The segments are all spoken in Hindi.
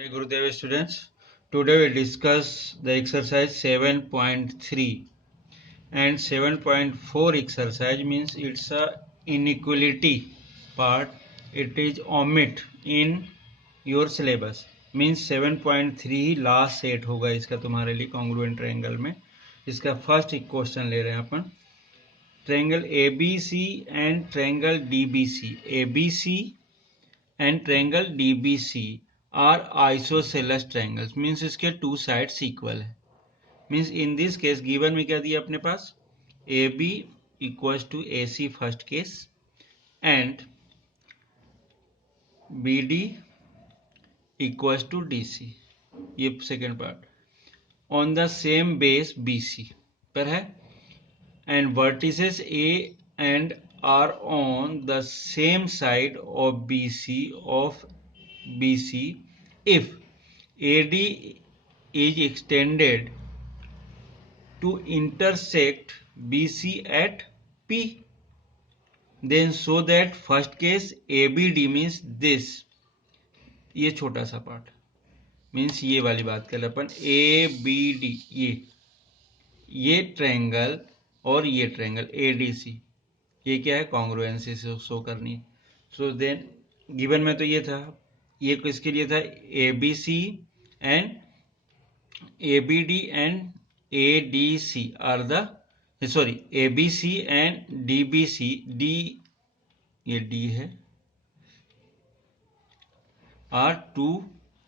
Hey Gurudev students, today we discuss the exercise 7.3 and 7.4 exercise means it's a inequality part. It is omit in your syllabus means 7.3 last set होगा इसका तुम्हारे लिए congruent triangle में. इसका फर्स्ट क्वेश्चन ले रहे हैं अपन triangle ABC and triangle DBC. ABC and triangle DBC are isosceles triangles means इसके टू साइड्स इक्वल है. Means in this case given में क्या दिया अपने पास AB equals to AC first case and BD equals to DC ये second part on the same base BC पर है and vertices A and are on the same side of BC if AD is extended to intersect BC at P, then show that first case ABD means this. ये छोटा सा पार्ट मीन्स ये वाली बात कर रहे अपन ABD ये ट्रायंगल और ये ट्रायंगल ADC ये क्या है कॉन्ग्रुएंसी से शो करनी है. सो देन गिवन में तो ये था ये किसके लिए था ABC and ABD and ADC are the ABC and DBC D ये D है are two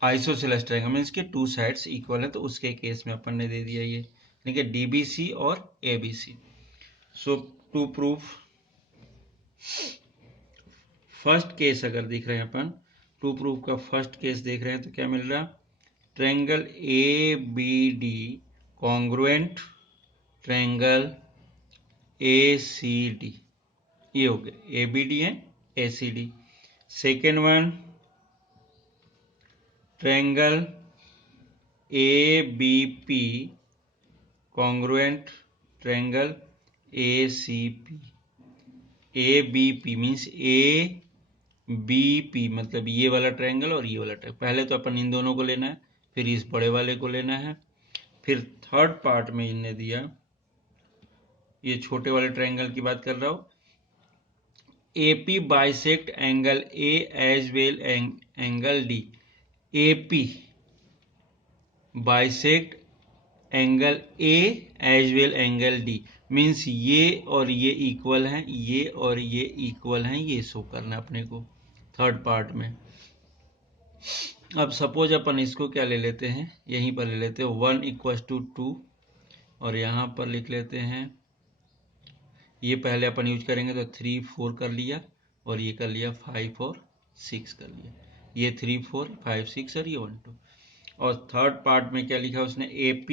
isosceles triangle means के टू साइड्स इक्वल है तो उसके केस में अपन ने दे दिया ये ठीक है DBC और ABC. So to proof first case अगर देख रहे हैं अपन टू प्रूफ का फर्स्ट केस देख रहे हैं तो क्या मिल रहा triangle ABD congruent triangle ACD ये हो गया ABD and ACD. Second one triangle ABP congruent triangle ACP. ABP means ABP मतलब ये वाला ट्रायंगल और ये वाला ट्रायंगल. पहले तो अपन इन दोनों को लेना है फिर इस बड़े वाले को लेना है फिर थर्ड पार्ट में इन्हें दिया ये छोटे वाले ट्रायंगल की बात कर रहा हूं AP bisect angle A as well angle D. AP bisect angle A as well angle D means ये और ये इक्वल हैं ये और ये इक्वल हैं ये शो करना अपने को थर्ड पार्ट में. अब सपोज अपन इसको क्या ले लेते हैं यहीं पर ले लेते हैं 1 इक्वल्स टू 2 और यहाँ पर लिख लेते हैं ये पहले अपन यूज करेंगे तो 3 4 कर लिया और ये कर लिया 5 और 6 कर लिया ये 3 4 5 6 और ये 1 2 और थर्ड पार्ट में क्या लिखा उसने AP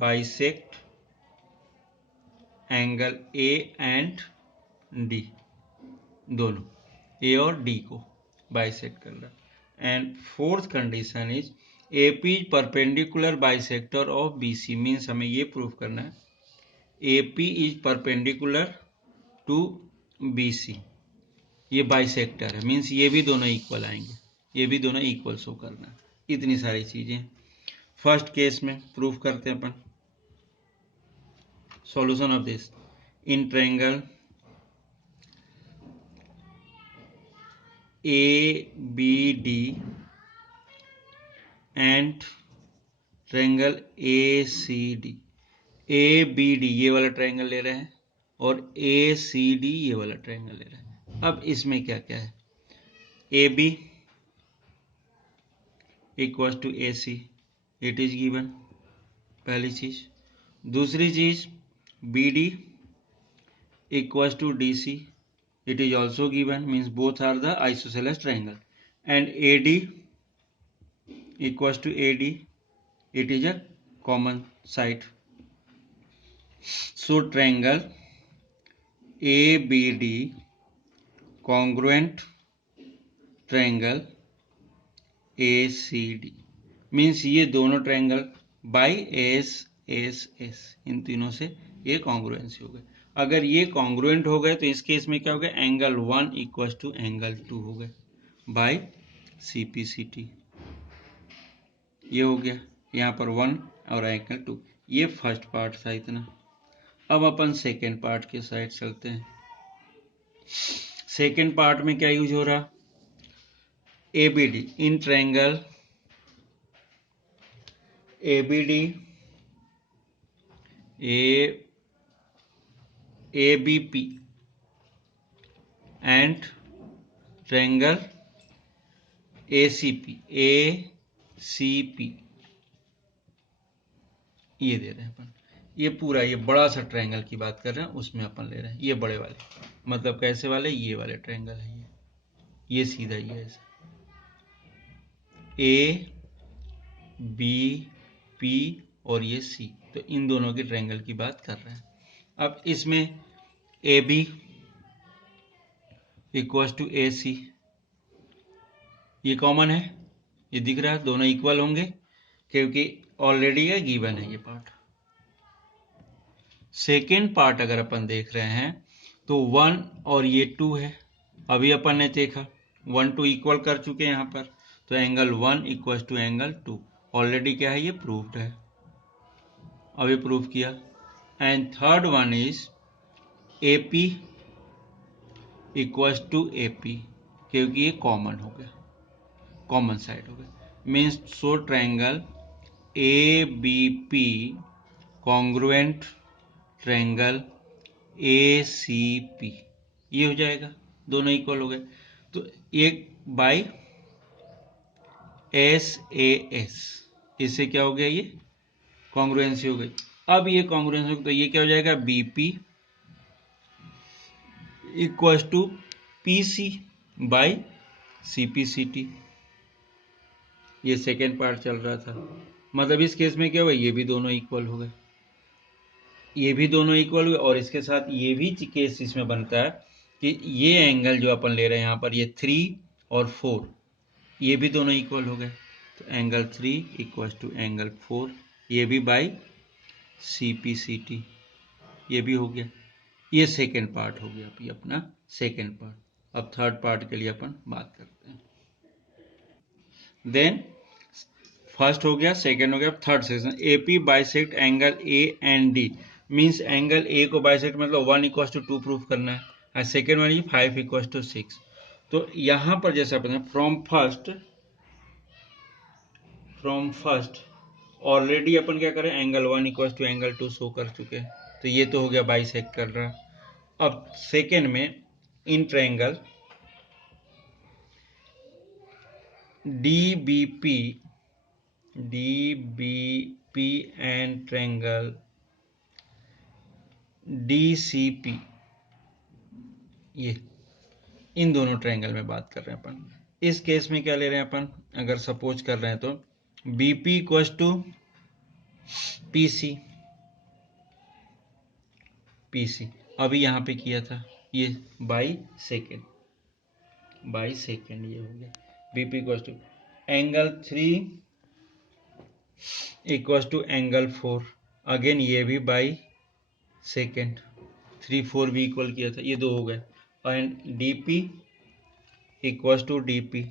bisect angle A and D दोनों A और D को बाइसेक्ट कर रहा and fourth condition is AP is perpendicular bisector of BC means हमें ये प्रूफ करना है AP is perpendicular to BC ये बाइसेक्टर है मीन्स ये भी दोनों इक्वल आएंगे ये भी दोनों इक्वल शो करना है. इतनी सारी चीजें फर्स्ट केस में प्रूफ करते हैं अपन solution of this in triangle ABD and triangle ACD. ABD ये वाला ट्रायंगल ले रहे हैं और ACD ये वाला ट्रायंगल ले रहे हैं. अब इसमें क्या क्या है AB equals to AC it is given पहली चीज. दूसरी चीज BD equals to DC it is also given means both are the isosceles triangle and AD equals to AD it is a common side. So triangle ABD congruent triangle ACD means ये दोनों ट्रायंगल बाई S इन तीनों से ये कॉन्ग्रुएंसी हो गई. अगर ये कॉन्ग्रुएंट हो गए तो इस केस में क्या हो गया एंगल 1 इक्वल टू एंगल 2 हो गए बाय CPCT। ये हो गया, यहाँ पर 1 और एंगल 2। ये फर्स्ट पार्ट था इतना। अब अपन सेकेंड पार्ट के साइड चलते हैं। सेकेंड पार्ट में क्या यूज हो रहा, ABD in triangle ABD ABP and triangle ACP ये दे रहे हैं अपन। ये पूरा ये बड़ा सा ट्रायंगल की बात कर रहे हैं, उसमें अपन ले रहे हैं ये बड़े वाले, मतलब कैसे वाले, ये वाले ट्रायंगल है ये सीधा ये ऐसा ABP और ये C, तो इन दोनों के ट्रायंगल की बात कर रहे हैं। अब इसमें AB इक्वल टू AC, ये कॉमन है, ये दिख रहा है, दोनों इक्वल होंगे क्योंकि ऑलरेडी ये गिवन है ये पार्ट। सेकेंड पार्ट अगर अपन देख रहे हैं तो 1 और ये 2 है, अभी अपन ने देखा 1 2 इक्वल कर चुके हैं यहाँ पर, तो angle 1 equal to angle 2 already क्या है, ये प्रूव्ड है, अभी प्रूव किया। And third one is AP equal to AP, क्योंकि ये कॉमन हो गया, कॉमन साइड हो गया, means so triangle ABP congruent triangle ACP, ये हो जाएगा, दोनों इक्वल हो गए। तो एक बाई SAS, इससे क्या हो गया, ये कॉन्ग्रुएंसी हो गई। अब ये कॉन्ग्रुएंसी, तो ये क्या हो जाएगा, BP equal to PC by CPCT। ये सेकेंड पार्ट चल रहा था, मतलब इस केस में क्या हुआ, ये भी दोनों इक्वल हो गए, ये भी दोनों इक्वल हुए, और इसके साथ ये भी केस इसमें बनता है कि ये एंगल जो अपन ले रहे हैं यहाँ पर, ये 3 और 4, ये भी दोनों इक्वल हो गए, तो एंगल 3 इक्वल टू एंगल 4, ये भी बाई CPCT, ये भी हो गया। ये सेकेंड पार्ट हो गया अभी अपना सेकेंड पार्ट। अब थर्ड पार्ट के लिए अपन बात करते हैं। देन फर्स्ट हो गया, सेकेंड हो गया, third section AP bisect angle AND, means angle A को बाइसेक्ट मतलब 1 इक्वल टू 2 प्रूफ करना है, और सेकेंड वन 5 इक्वल टू 6। तो यहाँ पर जैसा अपने फ्रॉम फर्स्ट ऑलरेडी अपन क्या करें, angle 1 equal to angle 2 show कर चुके हैं, तो ये तो हो गया बाइसेक्ट कर रहा। अब सेकेंड में in triangle DBP and triangle DCP, ये इन दोनों ट्रायंगल में बात कर रहे हैं अपन। इस केस में क्या ले रहे हैं अपन, अगर सपोज कर रहे हैं तो BP इक्वल टू PC, अभी यहाँ पे किया था ये बाई सेकेंड ये हो गया, BP equal to angle 3 equal to angle 4, again ये भी बाई सेकेंड, 3 4 भी इक्वल किया था, ये दो हो गए। And DP equal to DP,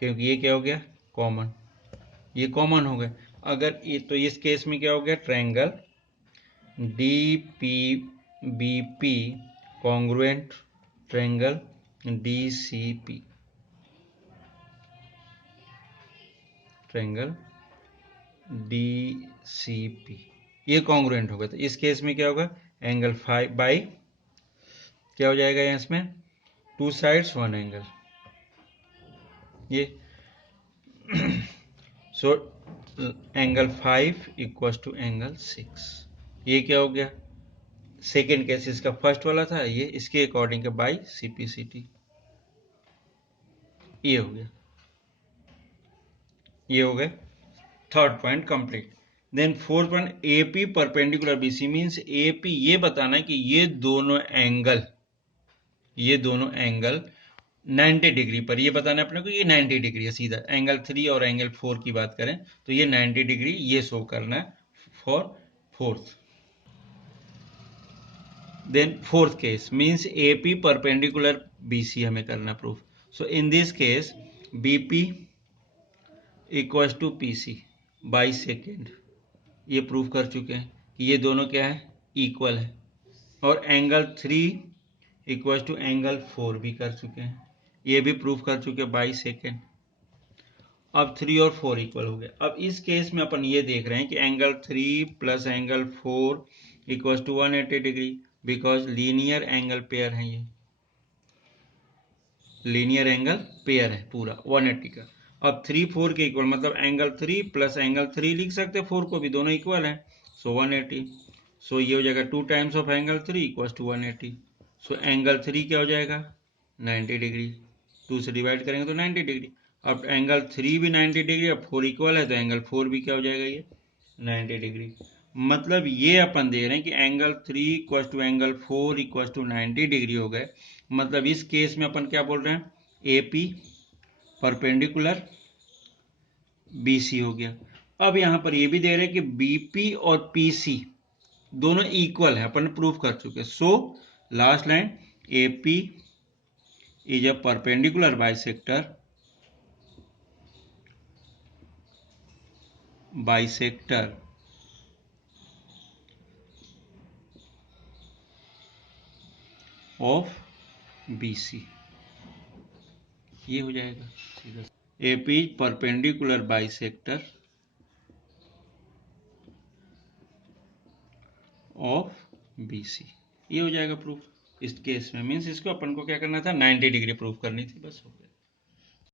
क्योंकि ये क्या हो गया, कॉमन, ये कॉमन हो गया। अगर ये तो इस केस में क्या हो गया, triangle DPBP congruent triangle DCP, triangle DCP, ये कॉन्ग्रुएंट होगा। तो इस केस में क्या होगा, एंगल 5 बाई क्या हो जाएगा, इसमें 2 साइड्स 1 एंगल, ये so angle 5 equal to angle 6, ये क्या हो गया, सेकेंड केस इसका फर्स्ट वाला था, ये इसके अकॉर्डिंग बाई CPCT, ये हो गया, ये हो गए third point complete. Then fourth point AP perpendicular BC, means AP ये बताना है कि ये दोनों एंगल 90 डिग्री पर, ये बताना है अपने को ये 90 डिग्री है सीधा। एंगल 3 और एंगल 4 की बात करें तो ये 90 डिग्री ये शो करना है for fourth. Then fourth case means AP perpendicular BC हमें करना proof. So in this case BP equal to P C by second, ये प्रूव कर चुके हैं कि ये दोनों क्या है, इक्वल है। और एंगल 3 इक्वल टू एंगल 4 भी कर चुके हैं, ये भी प्रूव कर चुके हैं बाई सेकेंड। अब 3 और 4 इक्वल हो गए। अब इस केस में अपन ये देख रहे हैं कि angle 3 plus angle 4 equal to 180 degree, because linear angle pair है, ये लीनियर एंगल पेयर है पूरा 180 का। अब 3 4 के इक्वल, मतलब एंगल 3 प्लस एंगल 3 लिख सकते हैं, 4 को भी, दोनों इक्वल है, सो 180। सो ये हो जाएगा 2 times of angle 3 equal to 180। So angle 3 क्या हो जाएगा, 90 डिग्री, 2 से डिवाइड करेंगे तो 90 डिग्री। अब एंगल 3 भी 90 डिग्री, अब 4 इक्वल है तो एंगल 4 भी क्या हो जाएगा, ये 90 डिग्री। मतलब ये अपन दे रहे हैं कि angle 3 equal to angle 4 equal to 90 degree हो गए। मतलब इस केस में अपन क्या बोल रहे हैं, A P perpendicular B C हो गया। अब यहां पर ये भी दे रहे हैं कि बीपी और पीसी दोनों इक्वल है, अपन प्रूफ कर चुके। So last line, A P is a perpendicular bisector of B C, ये हो जाएगा सीधा। AP is perpendicular bisector of BC, ये हो जाएगा प्रूफ। इस केस में मीन्स इसको अपन को क्या करना था, 90 डिग्री प्रूफ करनी थी, बस हो गया।